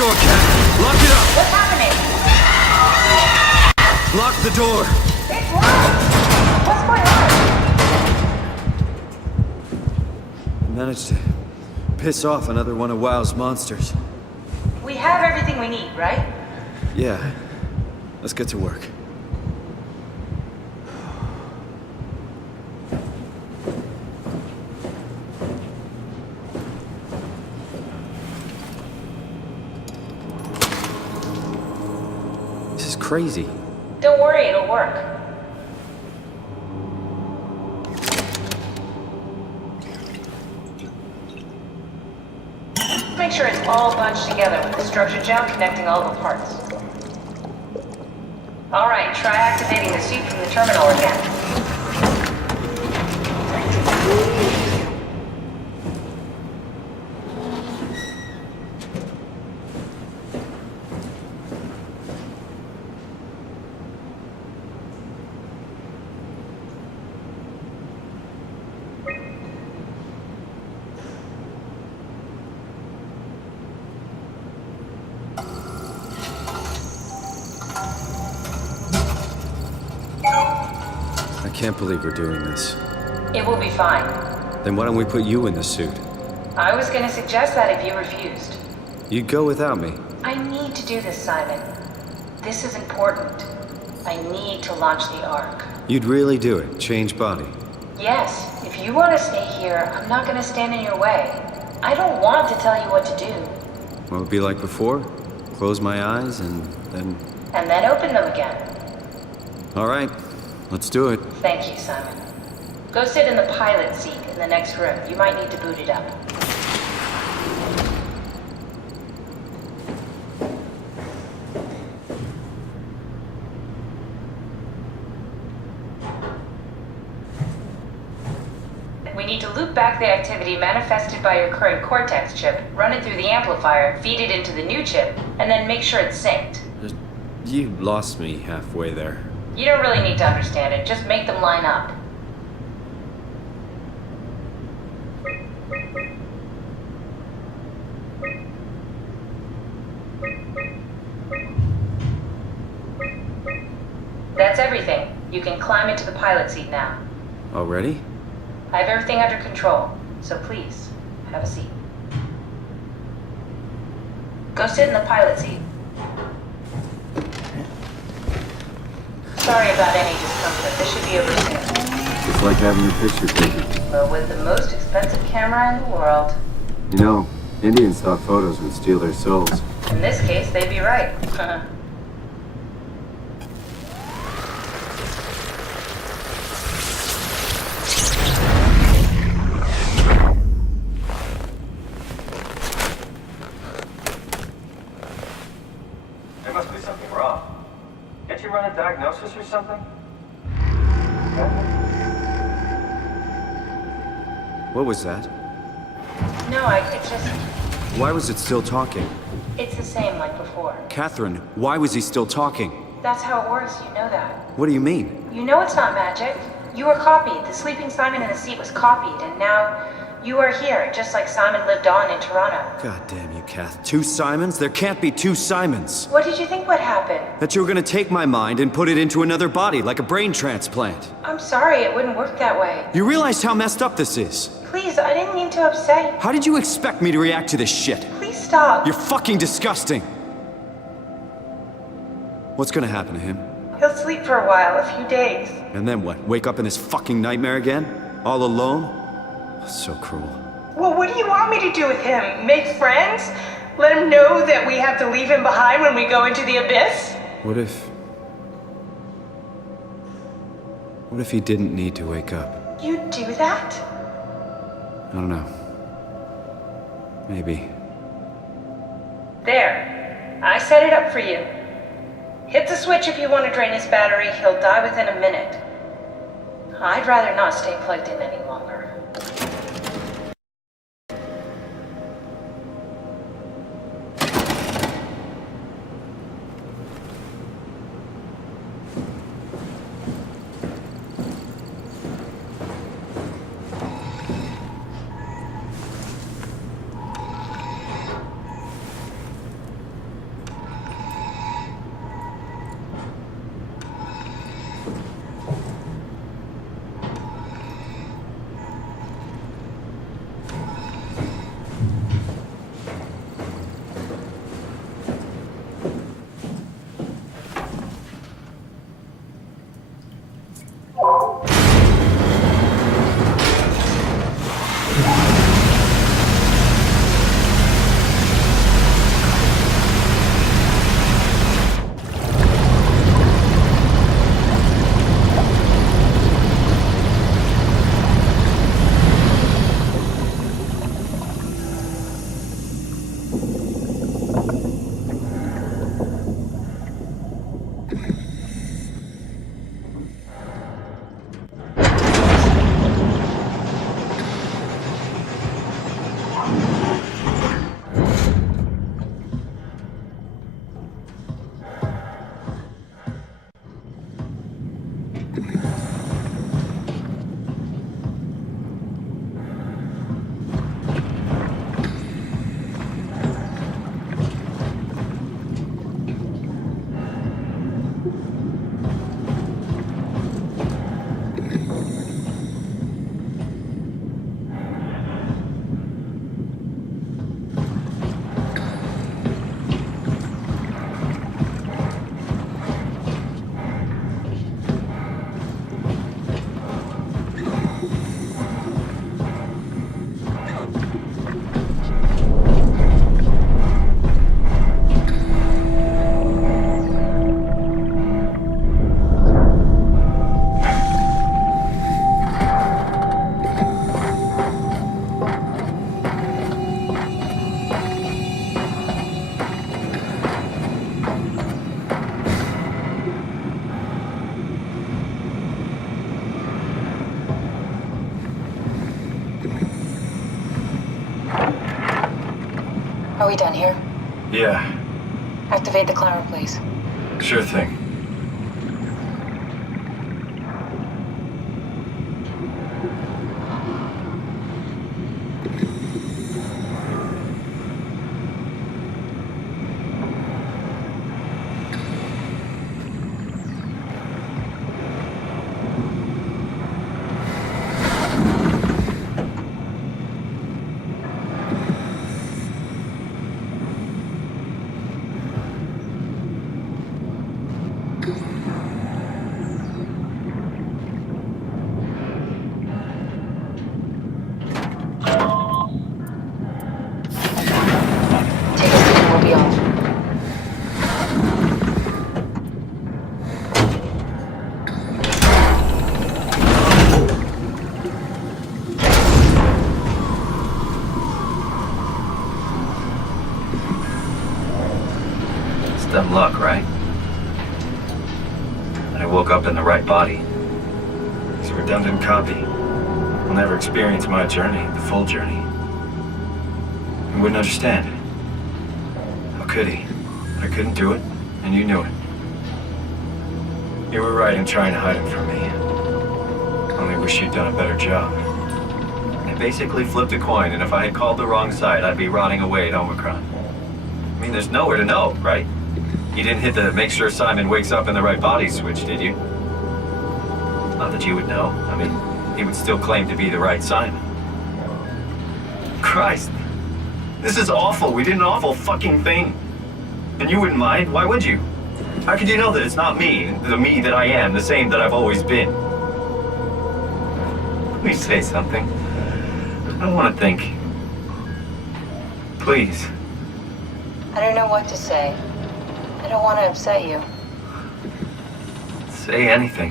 door, Cat. Lock it up. What's happening? Lock the door. It's locked. What's going on? I managed to piss off another one of WoW's monsters. We have everything we need, right? Yeah. Let's get to work. This is crazy. Don't worry, it'll work. Make sure it's all bunched together with the structure gel connecting all the parts. Alright, try activating the suit from the terminal again. I can't believe we're doing this. It will be fine. Then why don't we put you in the suit? I was gonna suggest that if you refused. You'd go without me. I need to do this, Simon. This is important. I need to launch the Ark. You'd really do it? Change body? Yes, if you want to stay here, I'm not gonna stand in your way. I don't want to tell you what to do. What would it be like before? Close my eyes and then... And then open them again. All right, let's do it. Thank you, Simon. Go sit in the pilot seat in the next room. You might need to boot it up. We need to loop back the activity manifested by your current Cortex chip, run it through the amplifier, feed it into the new chip, and then make sure it's synced. You lost me halfway there. You don't really need to understand it, just make them line up. That's everything. You can climb into the pilot seat now. Already? I have everything under control, so please, have a seat. Go sit in the pilot seat. Sorry about any discomfort. This should be over soon. It's like having your picture taken. But with the most expensive camera in the world. You know, Indian stock photos would steal their souls. In this case, they'd be right. There must be something wrong. Can't you run a diagnosis or something? What was that? No, it just... Why was it still talking? It's the same like before. Catherine, why was he still talking? That's how it works, you know that. What do you mean? You know it's not magic. You were copied. The sleeping Simon in the seat was copied, and now you are here, just like Simon lived on in Toronto. God damn you, Kath. 2 Simons? There can't be 2 Simons. What did you think would happen? That you were gonna take my mind and put it into another body, like a brain transplant. I'm sorry, it wouldn't work that way. You realize how messed up this is? Please, I didn't mean to upset you. How did you expect me to react to this shit? Please stop. You're fucking disgusting. What's gonna happen to him? He'll sleep for a while, a few days. And then what? Wake up in this fucking nightmare again? All alone? So cruel. Well, what do you want me to do with him? Make friends? Let him know that we have to leave him behind when we go into the abyss? What if he didn't need to wake up? You'd do that? I don't know. Maybe. There. I set it up for you. Hit the switch if you want to drain his battery. He'll die within a minute. I'd rather not stay plugged in any longer. Are we done here? Yeah, Activate the climber, please. sure thing. Take a seat and we'll be off. It's dumb luck, right? I woke up in the right body. It's a redundant copy. I'll never experience my journey, the full journey. He wouldn't understand. How could he? I couldn't do it, and you knew it. You were right in trying to hide him from me. Only wish you'd done a better job. I basically flipped a coin, and if I had called the wrong side, I'd be rotting away at Omicron. I mean, there's nowhere to know, right? You didn't hit the make sure Simon wakes up in the right body switch, did you? Not that you would know. I mean, he would still claim to be the right Simon. Christ. This is awful. We did an awful fucking thing. And you wouldn't mind? Why would you? How could you know that it's not me, the me that I am, the same that I've always been? Please say something. I don't want to think. Please. I don't know what to say. I don't want to upset you. Say anything.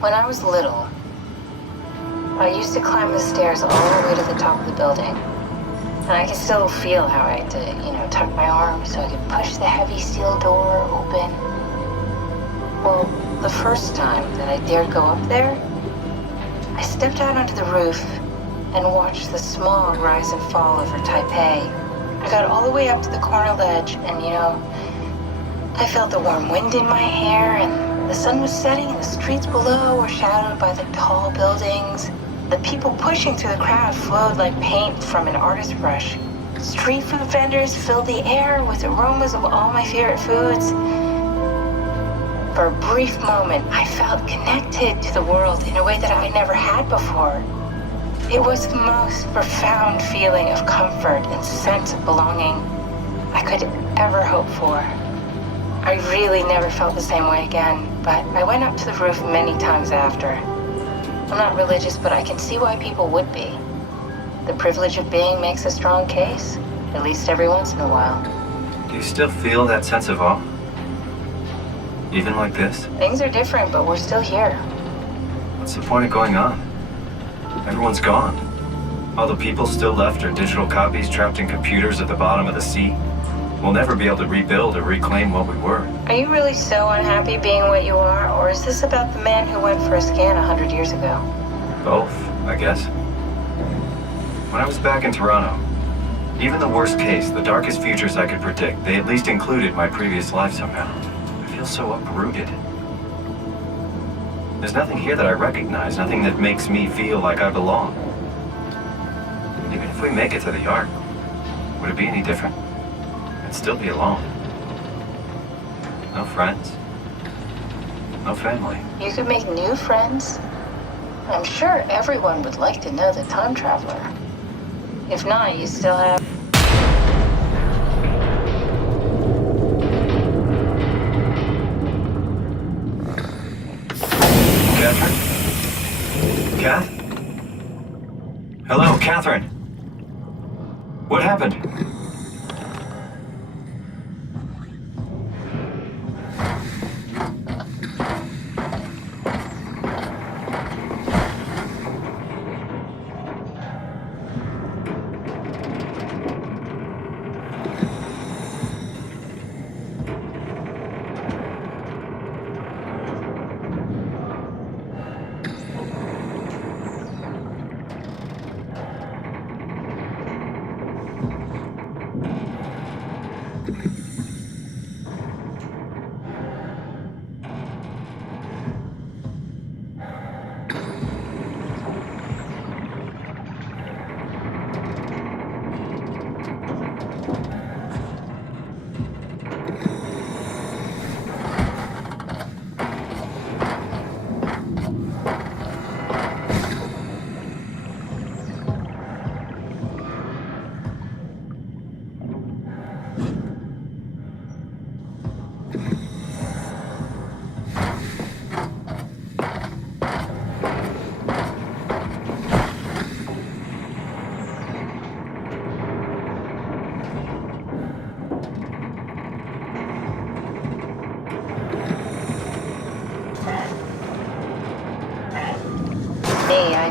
When I was little, I used to climb the stairs all the way to the top of the building. And I can still feel how I had to, tuck my arm so I could push the heavy steel door open. Well, the first time that I dared go up there, I stepped out onto the roof and watched the smog rise and fall over Taipei. I got all the way up to the corner ledge and, I felt the warm wind in my hair and the sun was setting and the streets below were shadowed by the tall buildings. The people pushing through the crowd flowed like paint from an artist's brush. Street food vendors filled the air with aromas of all my favorite foods. For a brief moment, I felt connected to the world in a way that I never had before. It was the most profound feeling of comfort and sense of belonging I could ever hope for. I really never felt the same way again, but I went up to the roof many times after. I'm not religious, but I can see why people would be. The privilege of being makes a strong case, at least every once in a while. Do you still feel that sense of awe? Even like this? Things are different, but we're still here. What's the point of going on? Everyone's gone. All the people still left are digital copies trapped in computers at the bottom of the sea. We'll never be able to rebuild or reclaim what we were. Are you really so unhappy being what you are, or is this about the man who went for a scan 100 years ago? Both, I guess. When I was back in Toronto, even the worst case, the darkest futures I could predict, they at least included my previous life somehow. I feel so uprooted. There's nothing here that I recognize, nothing that makes me feel like I belong. Even if we make it to the Ark, would it be any different? I'd still be alone. No friends. No family. You could make new friends. I'm sure everyone would like to know the time traveler. If not, you still have... Catherine? Kath? Hello, Catherine. What happened?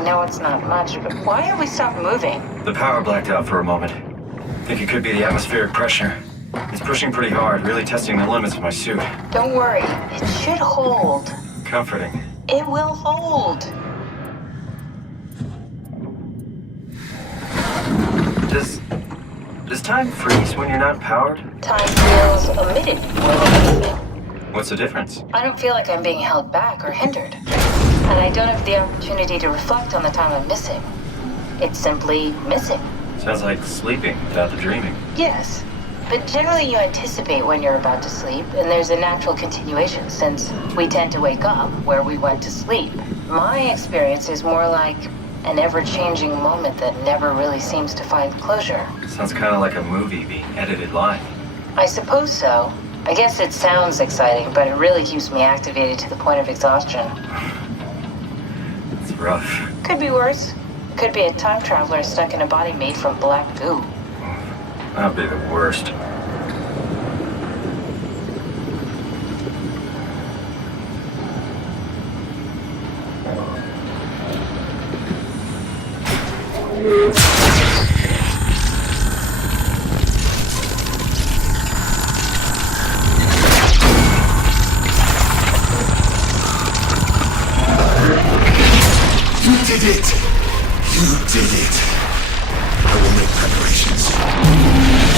know it's not much, but why have we stopped moving? The power blacked out for a moment. Think it could be the atmospheric pressure. It's pushing pretty hard, really testing the limits of my suit. Don't worry, it should hold. Comforting. It will hold. Does time freeze when you're not powered? Time feels omitted more than anything. What's the difference? I don't feel like I'm being held back or hindered. And I don't have the opportunity to reflect on the time I'm missing. It's simply missing. Sounds like sleeping without the dreaming. Yes, but generally you anticipate when you're about to sleep, and there's a natural continuation since we tend to wake up where we went to sleep. My experience is more like an ever-changing moment that never really seems to find closure. Sounds kind of like a movie being edited live. I suppose so. I guess it sounds exciting, but it really keeps me activated to the point of exhaustion. It's rough. Could be worse. Could be a time traveler stuck in a body made from black goo. That'd be the worst. You did it! You did it! I will make preparations.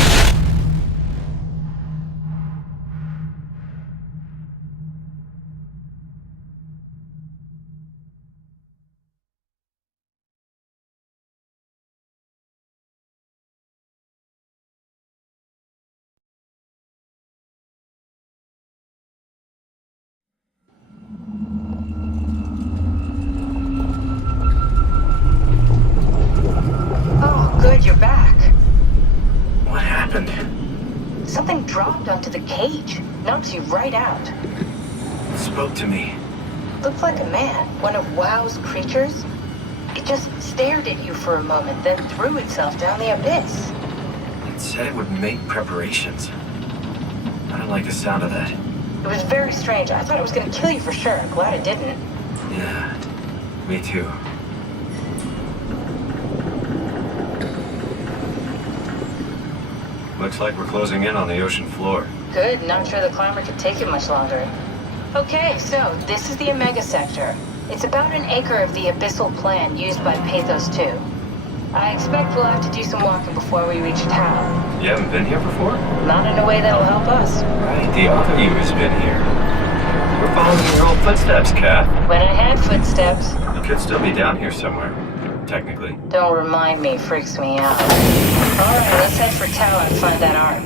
Oh, good, you're back. What happened? Something dropped onto the cage. Knocks you right out. It spoke to me. Looked like a man, one of WoW's creatures. It just stared at you for a moment, then threw itself down the abyss. It said it would make preparations. I don't like the sound of that. It was very strange. I thought it was going to kill you for sure. I'm glad it didn't. Yeah, me too. Looks like we're closing in on the ocean floor. Good, not sure the climber could take it much longer. Okay, so this is the Omega Sector. It's about an acre of the abyssal plan used by Ps4. I expect we'll have to do some walking before we reach town. You haven't been here before? Not in a way that'll help us. Right, the other you has been here. We're following your old footsteps, Kath. When I had footsteps, You could still be down here somewhere, technically. don't remind me, freaks me out. Alright, let's head for tower and find that ark.